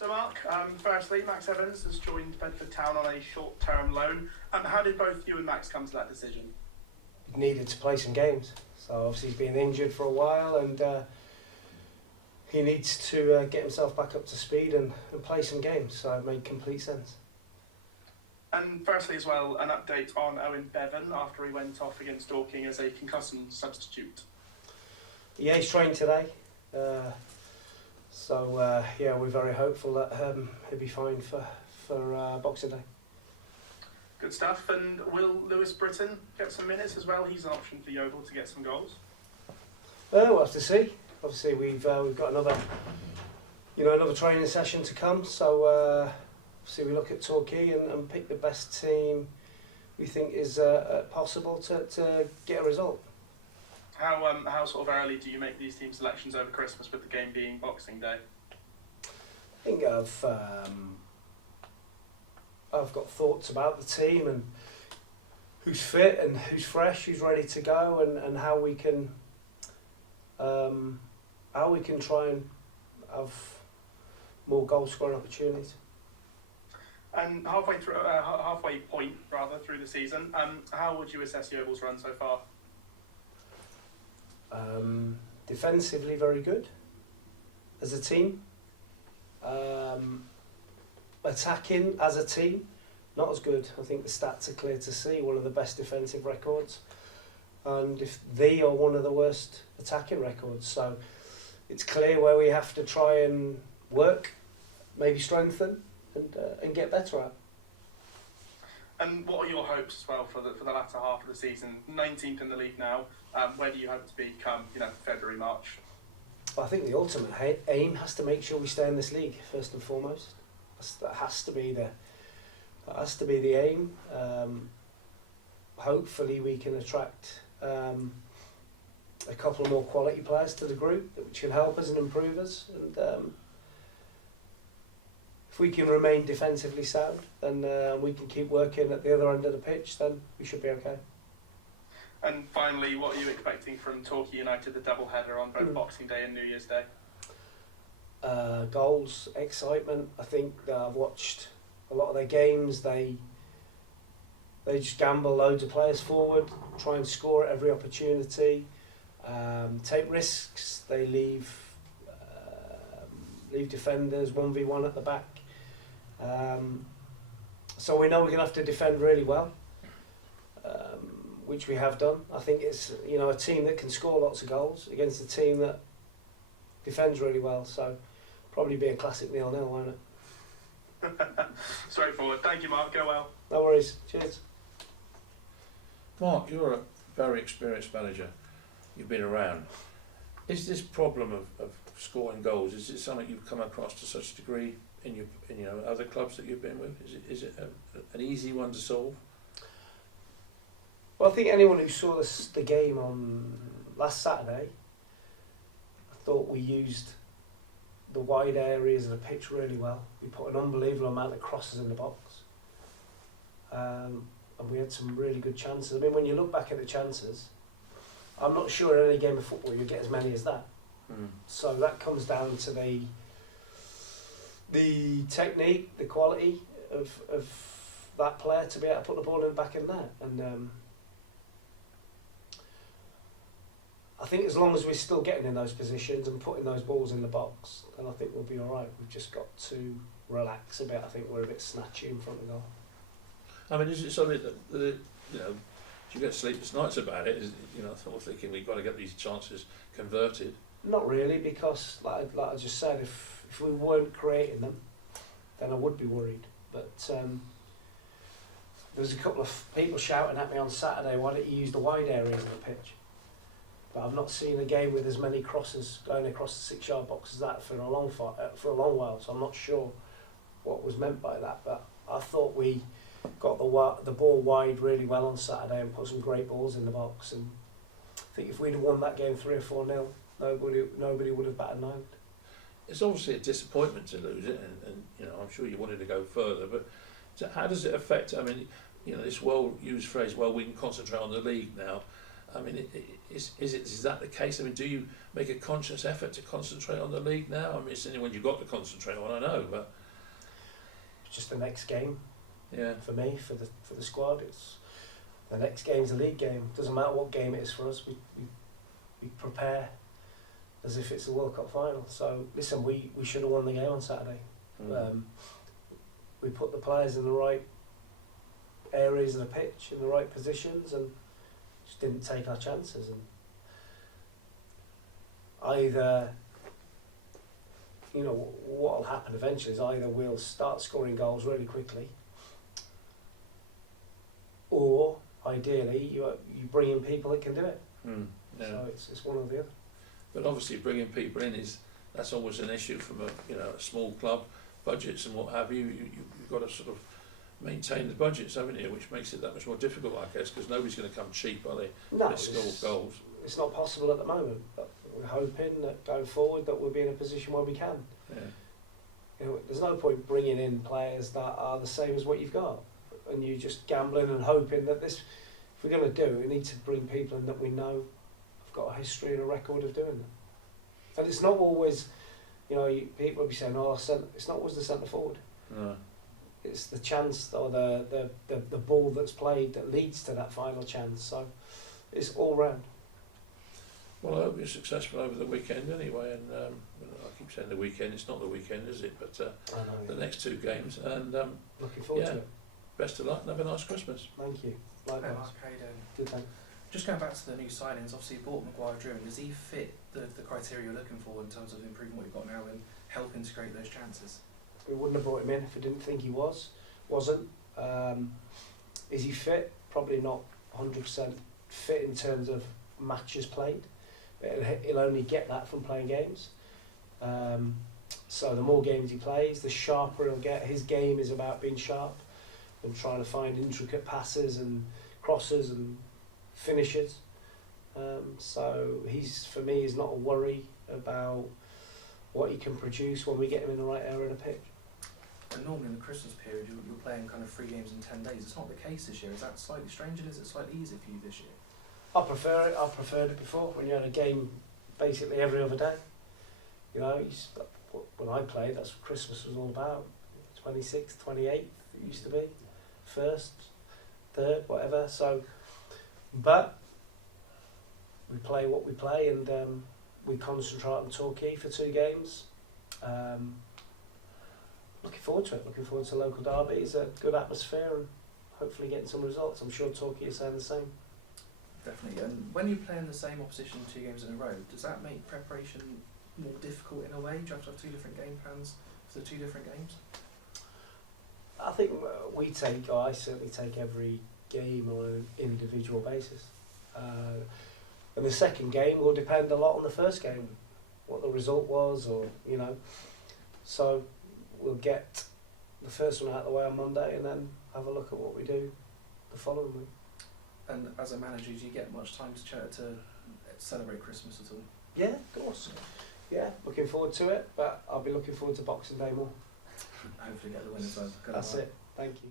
So Mark, firstly, Max Evans has joined Bedford Town on a short-term loan. How did both you and Max come to that decision? He needed to play some games. So obviously he's been injured for a while and he needs to get himself back up to speed and play some games. So it made complete sense. And firstly as well, an update on Owen Bevan after he went off against Torquay as a concussion substitute. Yeah, he's trained today. Yeah, we're very hopeful that he'll be fine for Boxing Day. Good stuff. And will Lewis Britton get some minutes as well? He's an option for Yeovil to get some goals. We'll have to see. Obviously, we've got another training session to come. So obviously, we look at Torquay and pick the best team we think is possible to get a result. How sort of early do you make these team selections over Christmas, with the game being Boxing Day? I think I've got thoughts about the team and who's fit and who's fresh, who's ready to go, and how we can try and have more goal scoring opportunities. And halfway point through the season, how would you assess Yeovil's run so far? Defensively, very good as a team. Attacking as a team, not as good. I think the stats are clear to see. One of the best defensive records, and if they are one of the worst attacking records. So it's clear where we have to try and work, maybe strengthen, and get better at. And what are your hopes as well for the latter half of the season? 19th in the league now. Where do you hope to be come February, March? I think the ultimate aim has to make sure we stay in this league first and foremost. That has to be the aim. Hopefully, we can attract a couple of more quality players to the group, which can help us and improve us. And if we can remain defensively sound, then we can keep working at the other end of the pitch, then we should be okay. And finally, what are you expecting from Torquay United, the double-header on both Boxing Day and New Year's Day? Goals, excitement. I think I've watched a lot of their games. They just gamble loads of players forward, try and score at every opportunity, take risks. They leave defenders 1v1 at the back. So we know we're going to have to defend really well, which we have done. I think it's a team that can score lots of goals against a team that defends really well. So probably be a classic 0-0, won't it? Straightforward. Thank you, Mark. Go well. No worries. Cheers. Mark, you're a very experienced manager. You've been around. Is this problem of scoring goals, is it something you've come across to such a degree in your other clubs that you've been with? Is it an easy one to solve? Well, I think anyone who saw the game on last Saturday, I thought we used the wide areas of the pitch really well. We put an unbelievable amount of crosses in the box. And we had some really good chances. I mean, when you look back at the chances, I'm not sure in any game of football you get as many as that. So that comes down to the technique, the quality of that player to be able to put the ball in the back of the net. And I think as long as we're still getting in those positions and putting those balls in the box, then I think we'll be all right. We've just got to relax a bit. I think we're a bit snatchy in front of goal. I mean, is it something that do you get sleepless nights about it? Is sort of thinking we've got to get these chances converted? Not really, because like I just said, if we weren't creating them, then I would be worried. But there's a couple of people shouting at me on Saturday, why don't you use the wide areas of the pitch? But I've not seen a game with as many crosses going across the 6-yard box as that for a long while, so I'm not sure what was meant by that. But I thought we got the ball wide really well on Saturday and put some great balls in the box. And I think if we'd have won that game 3 or 4-0, nobody would have batted an eyelid. It's obviously a disappointment to lose it, and I'm sure you wanted to go further. But how does it affect? I mean, this well-used phrase, "Well, we can concentrate on the league now." I mean, is that the case? I mean, do you make a conscious effort to concentrate on the league now? I mean, it's only when you've got to concentrate on, I know, but It's just the next game yeah, for me, for the squad. It's the next game's a league game. Doesn't matter what game it is for us. We prepare as if it's a World Cup final. So listen, we should have won the game on Saturday. We put the players in the right areas of the pitch, in the right positions, and just didn't take our chances. And either, you know, what will happen eventually is either we'll start scoring goals really quickly, or ideally you bring in people that can do it. yeah. So it's one or the other. But obviously, bringing people in that's always an issue from a small club, budgets and what have you. You've got to sort of maintain the budgets, haven't you? Which makes it that much more difficult, I guess, because nobody's going to come cheap, are they? No, To score goals. it's not possible at the moment. But we're hoping that going forward that we'll be in a position where we can. Yeah. You know, there's no point bringing in players that are the same as what you've got, and you just gambling and hoping that this. If we're going to do it, we need to bring people in that we know have got a history and a record of doing that. And it's not always, you know, people will be saying, "Oh, it's not always the centre forward." No. It's the chance or the ball that's played that leads to that final chance. So it's all round. Well, I hope you're successful over the weekend anyway. And I keep saying the weekend. It's not the weekend, is it? But I know. the next two games. And Looking forward to it. best of luck and have a nice Christmas. Thank you. Hey Likewise. Mark, how you doing? Good, thanks. Just going back to the new signings, obviously you bought Maguire Drury. Does he fit the criteria you're looking for in terms of improving what you've got now and help integrate those chances? We wouldn't have brought him in if we didn't think he wasn't. Is he fit? Probably not 100% fit in terms of matches played. He'll only get that from playing games. So the more games he plays, the sharper he'll get. His game is about being sharp and trying to find intricate passes and crosses and finishes. So for me, he's not a worry about what he can produce when we get him in the right area of the pitch. And normally in the Christmas period you're playing kind of 3 games in 10 days. It's not the case this year. Is that slightly strange, and is it slightly easier for you this year? I prefer it. I preferred it before when you had a game basically every other day. You know, when I played, that's what Christmas was all about. 26th, 28th, it used to be. 1st, 3rd, whatever. So, but we play what we play, and we concentrate on Torquay for 2 games. Looking forward to it. Looking forward to local derbies, a good atmosphere, and hopefully getting some results. I'm sure Torquay is saying the same. Definitely. And when you play in the same opposition 2 games in a row, does that make preparation more difficult in a way? Do you have to have 2 different game plans for the 2 different games? I think I certainly take every game on an individual basis. And the second game will depend a lot on the first game, what the result was, or, you know. So we'll get the first one out of the way on Monday and then have a look at what we do the following week. And as a manager, do you get much time to celebrate Christmas at all? Yeah, of course. Yeah, looking forward to it, but I'll be looking forward to Boxing Day more. Hopefully get the win as well. Good That's luck. it. Thank you.